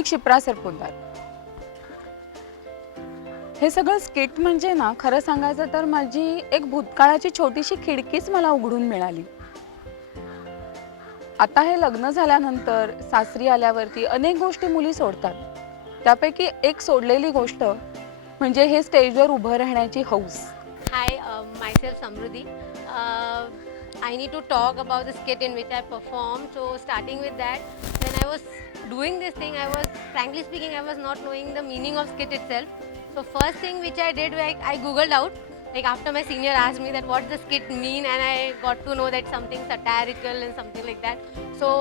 मी क्षिप्रा सरपोतदार. हे सगळं स्किट म्हणजे ना, खरं सांगायचं तर माझी एक भूतकाळाची छोटीशी खिडकीच मला उघडून मिळाली. आता हे लग्न झाल्यानंतर सासरी आल्यावरती अनेक गोष्टी मुली सोडतात. त्यापैकी एक सोडलेली गोष्ट म्हणजे हे स्टेजवर उभं राहण्याची हौस. Hi, myself Samruddhi. I need to talk about the skit in which I performed. So starting with that, when I was doing this thing, frankly speaking, I was not knowing the meaning of skit itself. So first thing which I did, I googled out. Like after my senior asked me that what does skit mean, and I got to know that something satirical and something like that. So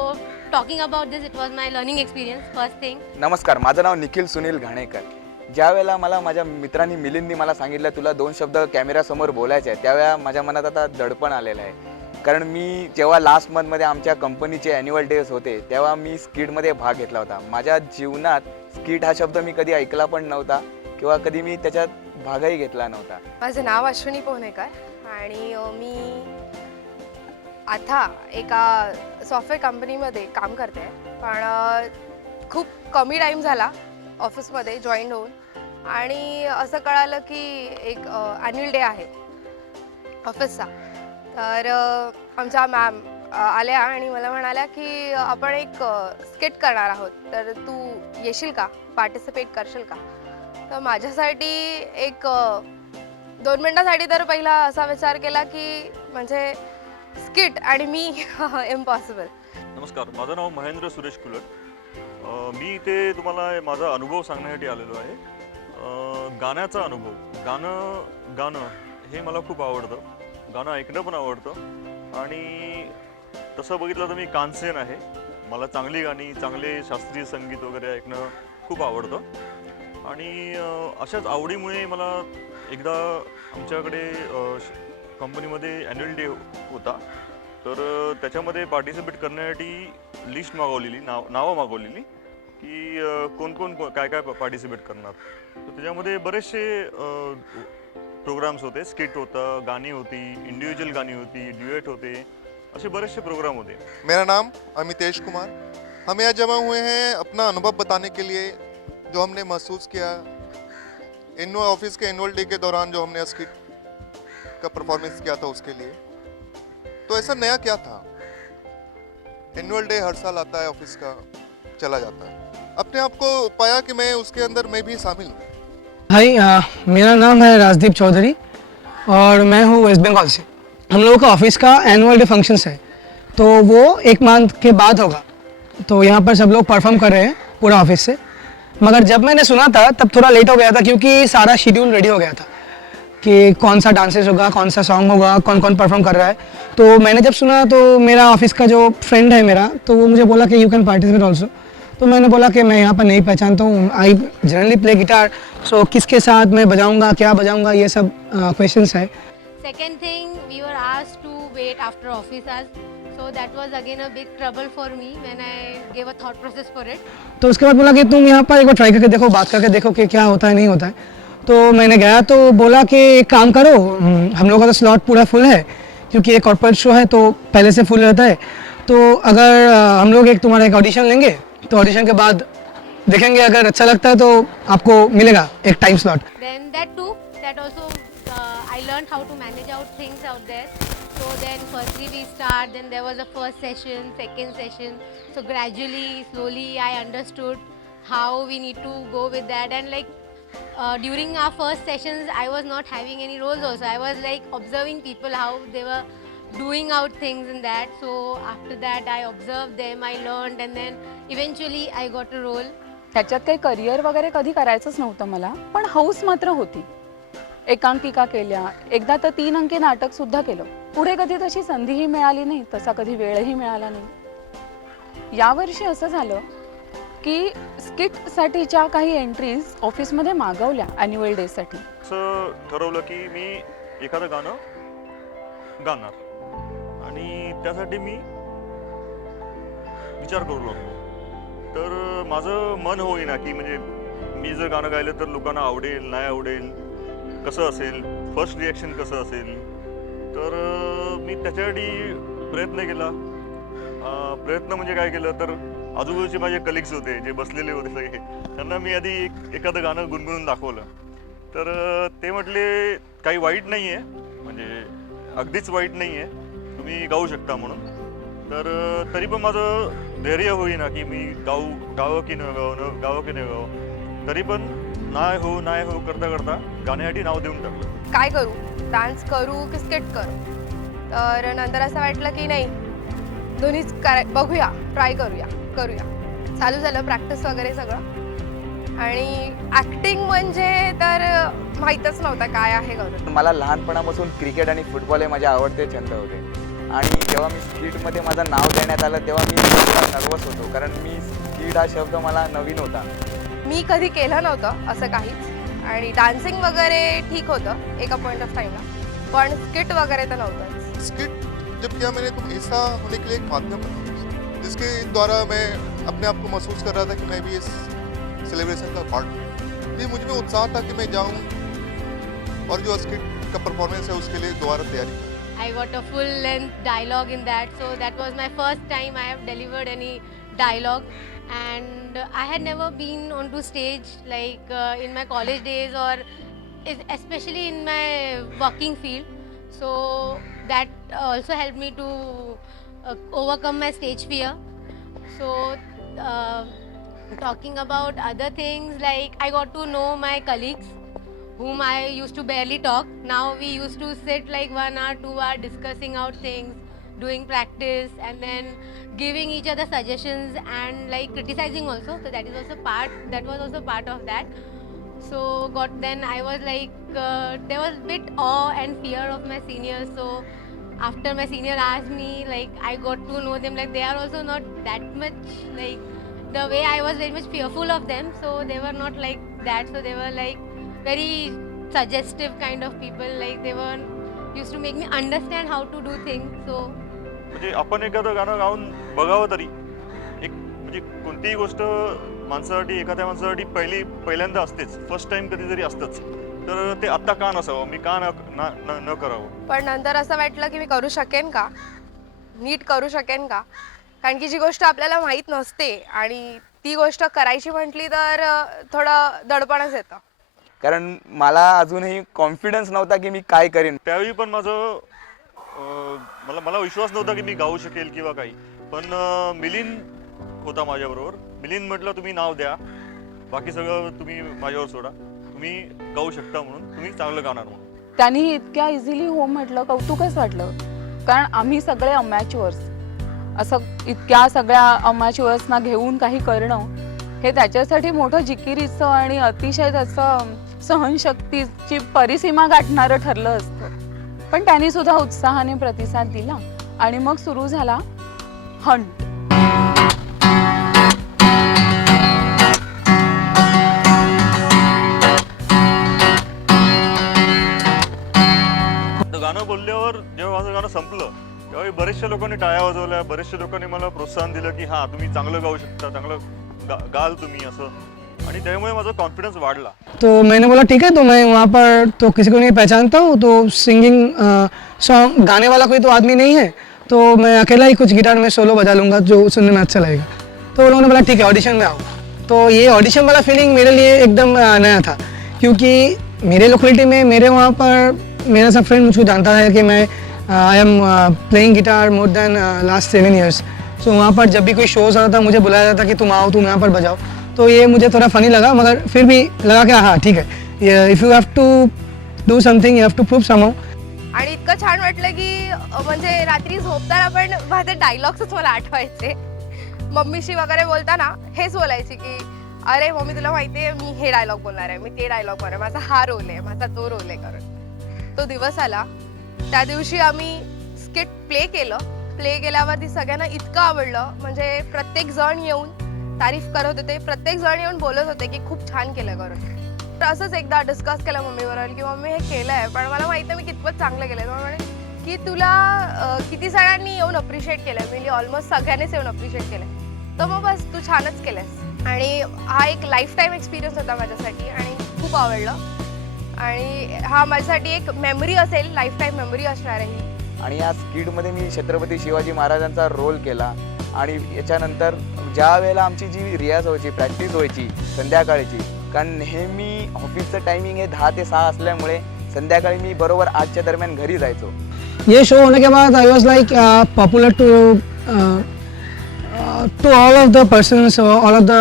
talking about this, it was my learning experience. First thing. नमस्कार, माझं नाव निखिल सुनील घाणेकर. ज्या वेळेला मला माझ्या मित्रांनी मिलिंदनी मला सांगितलं तुला 2 शब्द कॅमेऱ्यासमोर बोलायचे आहे, त्यावेळेला माझ्या मनात आता दडपण आलेलं आहे. कारण मी जेव्हा लास्ट मंथमध्ये आमच्या कंपनीचे ॲन्युअल डेज होते तेव्हा मी स्किटमध्ये भाग घेतला होता. माझ्या जीवनात स्किट हा शब्द मी कधी ऐकला पण नव्हता किंवा कधी मी त्याच्यात भागही घेतला नव्हता. माझं नाव अश्विनी पोहनेकर आणि मी आता एका सॉफ्टवेअर कंपनीमध्ये काम करते. पण खूप कमी टाईम झाला ऑफिसमध्ये जॉईन होऊन आणि असं कळालं की एक ॲन्युअल डे आहे ऑफिसचा. तर आमच्या मॅम आल्या आणि मला म्हणाल्या की आपण एक स्किट करणार आहोत, तर तू येशील का, पार्टिसिपेट करशील का. तर माझ्यासाठी एक 2 मिनिटासाठी तर पहिला असा विचार केला की म्हणजे स्किट आणि मी इम्पॉसिबल. नमस्कार, माझं नाव महेंद्र सुरेश कुलट. मी इथे तुम्हाला माझा अनुभव सांगण्यासाठी आलेलो आहे. गाण्याचा अनुभव. गाणं हे मला खूप आवडतं. गाणं ऐकणं पण आवडतं आणि तसं बघितलं तर मी कानसेन आहे. मला चांगली गाणी, चांगले शास्त्रीय संगीत वगैरे ऐकणं खूप आवडतं. आणि अशाच आवडीमुळे मला एकदा आमच्याकडे कंपनीमध्ये ॲन्युअल डे होता, तर त्याच्यामध्ये पार्टिसिपेट करण्यासाठी लिस्ट मागवलेली, नावं मागवलेली की कोण काय पार्टिसिपेट करणार. तर त्याच्यामध्ये बरेचसे प्रोग्राम्स होते. स्किट होतं, गाणी होती, इंडिव्हिज्युअल गाणी होती, ड्युएट होते, असे बरेचसे प्रोग्राम होते. मेरा नाम अमितेश कुमार. हम यहाँ जमा हुए हैं अपना अनुभव बताने के लिए, जो हमने महसूस किया ऑफिस के एनुअल डे के दौरान, जो हमने स्किट का परफॉर्मेंस किया था उसके लिए. तो ऐसा नया क्या था. एनुअल डे हर साल आता है, ऑफिस का चला जाता है. अपने आप को पाया कि मैं उसके अंदर मैं भी शामिल हूँ. हाय, मेरा नाम है राजदीप चौधरी और मैं हूँ वेस्ट बंगाल से. हम लोगों का ऑफिस का एनुअल डे फंक्शंस है, तो वो 1 मंथ के बाद होगा. तो यहाँ पर सब लोग परफॉर्म कर रहे हैं पूरा ऑफिस से. मगर जब मैंने सुना था तब थोड़ा लेट हो गया था, क्योंकि सारा शेड्यूल रेडी हो गया था कि कौन सा डांसेस होगा, कौन सा सॉन्ग होगा, कौन कौन परफॉर्म कर रहा है. तो मैंने जब सुना तो मेरा ऑफिस का जो फ्रेंड है मेरा, तो वो मुझे बोला कि यू कैन पार्टिसिपेट ऑल्सो. तो मैंने बोला कि मैं यहाँ पर नहीं पहचानता हूँ, I generally play guitar, so किसके साथ मैं बजाऊँगा, क्या बजाऊँगा, ये सब क्वेश्चंस है. Second thing, we were asked to wait after office hours. So that was again a big trouble for me when I gave a thought process for it. तो उसके बाद बोला कि तुम यहाँ पर एक बार ट्राई करके देखो, बात करके देखो कि क्या होता है नहीं होता है. तो मैंने गया तो बोला कि एक काम करो, हम लोगों का तो स्लॉट पूरा फुल है, क्योंकि ये कॉर्पोरेट शो है तो पहले से फुल रहता है. तो अगर हम लोग तुम्हारा एक ऑडिशन लेंगे, तो ऑडिशन के बाद देखेंगे, अगर अच्छा लगता है तो आपको मिलेगा एक time slot. Then that also I learned how to manage out things out there. So then firstly we start, then there was a first session, second session. So gradually, slowly I understood how we need to go with that. And like during our first sessions, I was not having any roles also. I was like observing people, how they were doing out things in that. So after that I observed them, I learned, and then eventually I got a role. त्याच्यात काही career वगैरे कधी करायचंच नव्हतं मला, पण हौस मात्र होती. एकांकिका केल्या, एकदा तर 3 अंकी नाटक सुद्धा केलं. पुढे कधी तशी संधीही मिळाली नाही, तसा कधी वेळही मिळाला नाही. यावर्षी असं झालं की स्किटसाठीच्या काही एंट्रीज ऑफिसमध्ये मागवल्या ॲन्युअल डेसाठी. असं ठरवलं की मी एखादं गाणं गाणार आणि त्यासाठी मी विचार करू लागलो. तर माझं मन होईना की म्हणजे मी जर गाणं गायलं तर लोकांना आवडेल नाही आवडेल, कसं असेल, फर्स्ट रिॲक्शन कसं असेल. तर मी त्याच्यासाठी प्रयत्न केला. प्रयत्न म्हणजे काय केलं तर आजूबाजूचे माझे कलिग्स होते जे बसलेले होते सगळे, त्यांना मी आधी एखादं गाणं गुणगुणून दाखवलं तर ते म्हटले काही वाईट नाही आहे, म्हणजे अगदीच वाईट नाही आहे, तुम्ही गाऊ शकता म्हणून. तर तरी पण माझं धैर्य होईना की मी गावं की न गावं की नाही गावं. तरी पण नाही हो करता करता गाण्यासाठी नाव देऊन टाकलं. काय करू, डान्स करू की स्किट करू? तर नंतर असं वाटलं की नाही, दोन्हीच बघूया, ट्राय करूया. चालू झालं प्रॅक्टिस वगैरे सगळं. आणि ॲक्टिंग म्हणजे तर माहीतच नव्हतं काय आहे करून. मला लहानपणापासून क्रिकेट आणि फुटबॉल हे माझे आवडते छंद होते. आणि जेव्हा मी स्किटमध्ये माझं नाव देण्यात आलं तेव्हा मी नर्वस होतो, कारण मी स्किट हा शब्द मला नवीन होता. मी कधी केलं नव्हतं असं काहीच. आणि डान्सिंग वगैरे ठीक होतं एका पॉईंट ऑफ टाईमला, पण स्किट वगैरे तर नव्हतं. स्किट जब किया मैंने तो ऐसा होने के लिए एक माध्यम बना, जिसके द्वारा मैं अपने आप को महसूस कर रहा था कि मैं भी इस सेलिब्रेशन का पार्ट हूँ. ये मुझ में उत्साह था कि मैं जाऊँ और जो स्किट का परफॉर्मेंस है उसके लिए दोबारा तैयारी करूँ. I got a full length dialogue in that, so that was my first time I have delivered any dialogue. And I had never been onto stage like in my college days or especially in my working field. So that also helped me to overcome my stage fear. So talking about other things, like I got to know my colleagues whom I used to barely talk. Now we used to sit like 1 hour, 2 hour discussing out things, doing practice, and then giving each other suggestions and like criticizing also. So that was also part of that. So then I was like, there was a bit awe and fear of my seniors. So after my senior asked me, like I got to know them, like they are also not that much like the way I was very much fearful of them. So they were not like that. So they were like very suggestive kind of people. Like they were used to make me understand how to do things. So म्हणजे आपण एखादं गाणं गाऊन बघावं तरी एक, म्हणजे कोणतीही गोष्ट माणसासाठी, एखाद्या माणसासाठी पहिल्यांदा असतेच, फर्स्ट टाइम कधीतरी असतंच. तर ते आत्ता का नसावं, मी का न करावं. पण नंतर असं वाटलं की मी करू शकेन का, नीट करू शकेन का. कारण की जी गोष्ट आपल्याला माहीत नसते आणि ती गोष्ट करायची म्हटली तर थोडं दडपणच येतं. कारण मला अजूनही कॉन्फिडन्स नव्हता की मी काय करीन. त्यावेळी पण माझं मला विश्वास नव्हता की मी गाऊ शकेल किंवा काही. पण मिलिंद होता माझ्याबरोबर. मिलिंद म्हटलं तुम्ही नाव द्या, बाकी सगळं तुम्ही माझ्यावर सोडा, तुम्ही गाऊ शकता म्हणून, तुम्ही चांगलं गाणार म्हणून. त्यांनी इतक्या इझिली हो म्हटलं, कौतुकच वाटलं. कारण आम्ही सगळे अमॅच्युअर्स, असं इतक्या सगळ्या अमॅच्युअर्सना घेऊन काही करणं हे त्याच्यासाठी मोठं जिकिरीचं आणि अतिशय त्याचं सहनशक्तीची परिसीमा गाठणारं ठरलं असतं. पण त्यांनी सुद्धा उत्साहाने प्रतिसाद दिला आणि मग सुरू झाला हंट. गाणं बोलल्यावर जेव्हा माझं गाणं संपलं त्यावेळी बरेचशा लोकांनी टाळ्या वाजवल्या, बरेचशा लोकांनी मला प्रोत्साहन दिलं की हां तुम्ही चांगलं गाऊ शकता, चांगलं गाल तुम्ही असं. आणि त्यामुळे माझा कॉन्फिडन्स वाढला. तो मैंने बोला ठीक है, तो मैं वहाँ पर तो किसी को नहीं पहचानता हूँ, तो सिंगिंग सॉन्ग गाने वाला कोई तो आदमी नहीं है, तो मैं अकेला ही कुछ गिटार में सोलो बजा लूँगा जो सुनने में अच्छा लगेगा. तो उन्होंने बोला ठीक है ऑडिशन में आओ. तो ये ऑडिशन वाला फीलिंग मेरे लिए एकदम नया था, क्योंकि मेरे लोकेलिटी में मेरे वहाँ पर मेरा सब फ्रेंड मुझको जानता है कि मैं I am playing guitar more than last 7 years. So वहाँ पर जब भी कोई शोज आता था मुझे बुलाया जाता कि तुम आओ, तुम यहाँ पर बजाओ. तो ये मुझे थोड़ा फनी लगा, मगर फिर भी लगा कि हाँ ठीक है, if you have to do something you have to prove somehow. आणि इतकं छान वाटलं की म्हणजे रात्री झोपताना पण माझे डायलॉग्सच मला आठवायचे. मम्मीशी वगैरे बोलताना हेच बोलायची की अरे मम्मी तुला माहिती आहे मी हे डायलॉग बोलणार आहे, मी ते डायलॉग बोलणार आहे, माझा हा रोल आहे, माझा तो रोल आहे. करून तो दिवस आला. त्या दिवशी आम्ही स्किट प्ले केल्यावरती सगळ्यांना इतकं आवडलं, म्हणजे प्रत्येक जण येऊन तारीफ करत होते, प्रत्येक जण येऊन बोलत होते की खूप छान केलं करून. तर असंच एकदा डिस्कस केलं मम्मीबरोबर की मम्मी हे केलं आहे पण मला माहिती आहे मी कितपत चांगलं केलं आहे. म्हणे की तुला किती जणांनी येऊन अप्रिशिएट केलं आहे. मी ऑलमोस्ट सगळ्यांनीच येऊन अप्रिशिएट केलं आहे, तर मग बस तू छानच केलंस. आणि हा एक लाईफ टाईम एक्सपिरियन्स होता माझ्यासाठी आणि खूप आवडलं. आणि हा माझ्यासाठी एक मेमरी असेल, लाईफ टाईम मेमरी असणार आहे. आणि या स्किटमध्ये मी छत्रपती शिवाजी महाराजांचा रोल केला. आणि याच्यानंतर ज्या वेळेला आमची जी रियाज व्हायची, प्रॅक्टिस व्हायची संध्याकाळची, कारण नेहमी ऑफिसचं टायमिंग हे 10 ते 6 असल्यामुळे संध्याकाळी मी बरोबर 8च्या दरम्यान घरी जायचो. ये शो होने के बाद I was like popular to all of the persons, all of the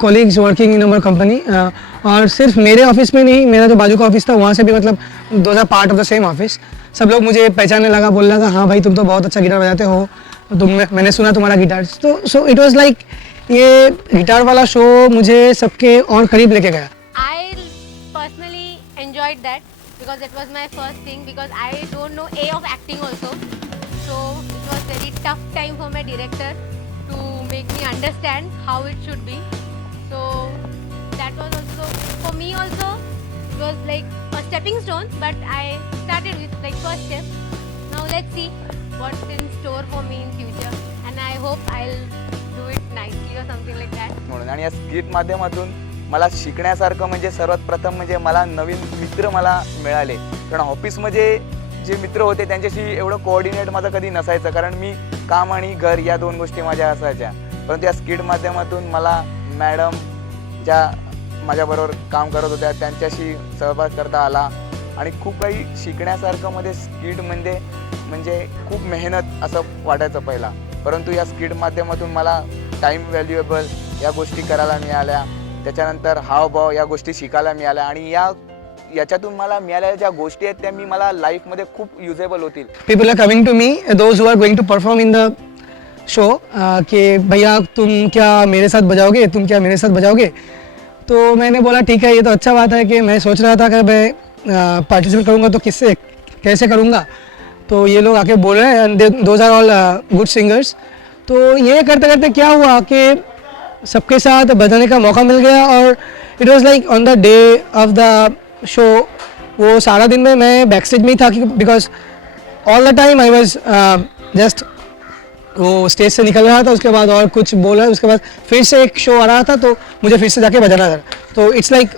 colleagues working in our company. और सिर्फ मेरे ऑफिस में नहीं, मेरा जो बाजू का ऑफिस था वहाँ से भी, मतलब those are part of the same office. सब लोग मुझे पहचानने लगा, बोलने लगा हाँ भाई तुम तो बहुत अच्छा गिटार बजाते हो, मैंने सुना तुम्हारा गिटार. तो सो इट वाज लाइक ये गिटार वाला शो मुझे सबके और करीब लेके गया. I personally enjoyed that because it was my first thing, because I don't know A of acting also. So it was very tough time for my director to make me understand how it should be. So that was also for me also, it was like a stepping stone, but I started with like first step. Now let's see what's in store for me in future, and I hope I'll do it nicely or something like that. म्हणून आणि या skit माध्यमातून मला शिकण्यासारखं म्हणजे सर्वात प्रथम म्हणजे मला नवीन मित्र मला मिळाले. कारण ऑफिसमध्ये जे मित्र होते त्यांच्याशी एवढं कोऑर्डिनेट माझं कधी नसायचं, कारण मी काम आणि घर या 2 गोष्टी माझ्या असायच्या. परंतु या स्किट माध्यमातून मला मॅडम ज्या माझ्याबरोबर काम करत होत्या त्यांच्याशी सहभाग करता आला आणि खूप काही शिकण्यासारखं मध्ये स्किट म्हणजे खूप मेहनत असं वाटायचं पहिला. परंतु या स्किट माध्यमातून मला टाईम व्हॅल्युएबल या गोष्टी करायला मिळाल्या. त्याच्यानंतर हावभाव या गोष्टी शिकायला मिळाल्या आणि याच्यातून मला मिळालेल्या ज्या गोष्टी आहेत त्या मला लाईफमध्ये खूप युजेबल होतील. People are coming to me, those who are going to perform in the show, कि भैया तुम क्या मेरे साथ बजाओगे, तुम क्या मेरे साथ बजाओगे. तो मैंने बोला ठीक है, ये तो अच्छा बात है कि मैं सोच रहा था कि मैं पार्टिसिपेट करूँगा तो किससे कैसे करूँगा. तो ये लोग आके बोल रहे हैं and those are all good singers. तो ये करते करते क्या हुआ कि सबके साथ बजाने का मौका मिल गया. और इट वाज like on the day of the show, वो सारा दिन में मैं बैक स्टेज में ही था, because all the time I was just वो स्टेज से निकल रहा था, उसके बाद और कुछ बोल रहा है, उसके बाद फिर से एक शो आ रहा था तो मुझे फिर से जाके बजाना था. तो इट्स लाइक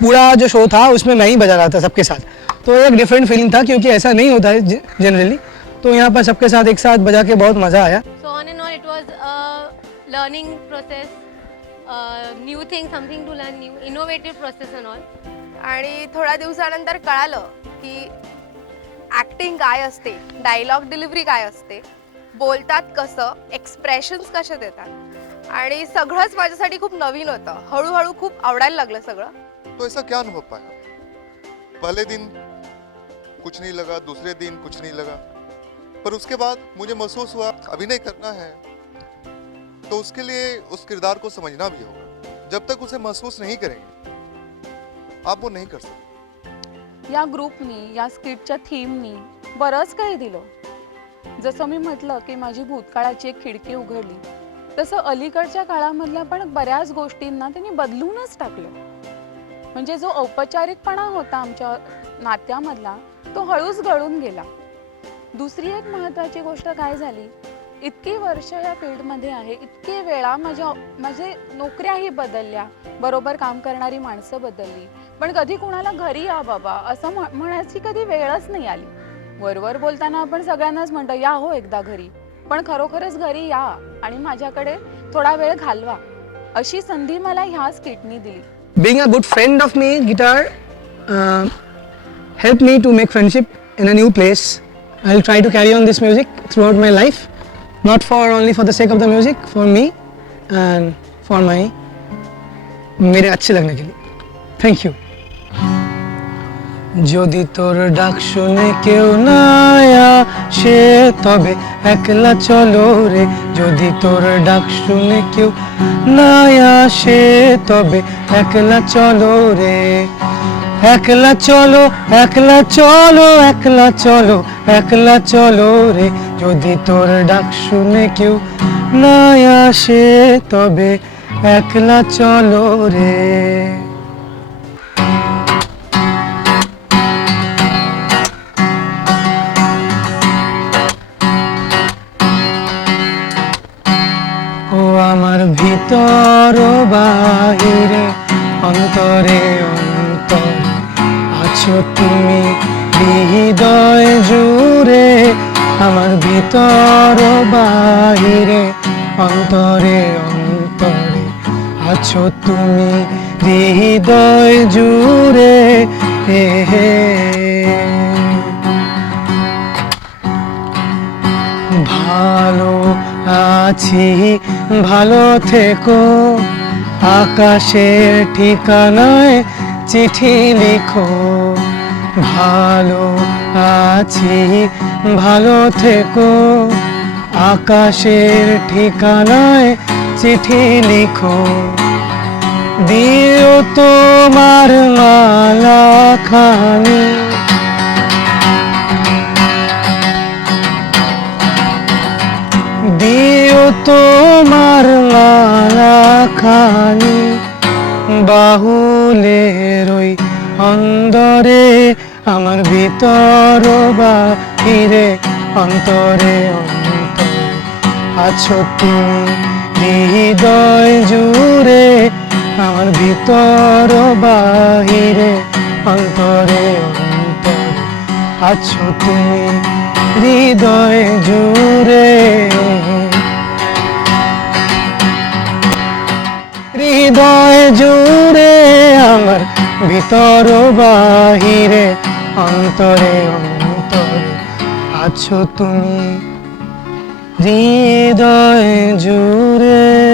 पूरा जो शो था उसमें मैं ही बजा रहा था सबके साथ. तो एक डिफरेंट फीलिंग था, क्योंकि ऐसा नहीं होता है जनरली. तो यहाँ पर सबके साथ एक साथ बजा के बहुत मज़ा आया. So on and on, it was a learning process, new thing, something to learn, new innovative process and all. आणि थोड्या दिवसानंतर कळालं की ॲक्टिंग काय असते, डायलॉग डिलिव्हरी काय असते, बोलतात कसं, एक्सप्रेशन्स कसे देतात, आणि सगळंच माझ्यासाठी खूप नवीन होतं. हळूहळू खूप आवडायला लागलं सगळं. तो ऐसा क्या अनुभव पाया? पहले दिन कुछ नहीं लगा, दूसरे दिन कुछ नहीं लगा, पर उसके बाद मुझे महसूस हुआ अभिनय करना है तो उसके लिए उस किरदार को समझना भी होगा. जब तक उसे महसूस नहीं करेंगे आप वो नहीं कर सकते. या ग्रुपनी, या स्किटच्या थीमनी बरंच काही दिलं. जसं मी म्हटलं की माझी भूतकाळाची एक खिडकी उघडली, तसं अलीकडच्या काळामधल्या पण बऱ्याच गोष्टींना त्यांनी बदलूनच टाकलं. म्हणजे जो औपचारिकपणा होता आमच्या नात्यामधला तो हळूच गळून गेला. दुसरी एक महत्त्वाची गोष्ट काय झाली, इतकी वर्ष या फील्डमध्ये आहे, इतके वेळा माझे नोकऱ्याही बदलल्या, बरोबर काम करणारी माणसं बदलली, पण कधी कुणाला घरी या बाबा असं म्हणायची कधी वेळच नाही आली. वरवर बोलताना आपण सगळ्यांनाच म्हणतो या हो एकदा घरी, पण खरोखरच घरी या आणि माझ्याकडे थोडा वेळ घालवा, अशी संधी मला ह्या स्किटनी दिली. Being a good friend of me, guitar helped me to make friendship in a new place. I'll try to carry on this music throughout my life, not for only for the sake of the music, for me and for मेरे अच्छे लगने के लिए. Thank you. যদি তোর ডাক শুনে কেউ না আসে তবে একলা চলো রে, যদি তোর ডাক শুনে কেউ না আসে তবে একলা চলো রে, একলা চলো একলা চলো একলা চলো একলা চলো রে, যদি তোর ডাক শুনে কেউ না আসে তবে একলা চলো রে. ও আমার ভিতর বাহিরে অন্তরে অন্তরে আছো তুমি হৃদয় জুড়ে, আমার ভিতর বাহিরে অন্তরে অন্তরে আছো তুমি হৃদয় জুড়ে হে হে। ভালো আছি ভালো থেকো, আকাশের ঠিকানায় চিঠি লিখো। ভালো আছি ভালো থেকো, আকাশের ঠিকানায় চিঠি লিখো। দিও তোমার মালা খানি, দিও তোমার মালা খানি, বাহুলের ওই অন্দরে আমার ভিতর বাহিরে অন্তরে অন্তরে আছো তুমি হৃদয় জুড়ে। আমার ভিতর বাহিরে অন্তরে অন্তরে আছো তুমি হৃদয় জুড়ে। হৃদয় জুড়ে আমার ভিতর বাহিরে অন্তরে অন্তরে আছো তুমি হৃদয় জুড়ে।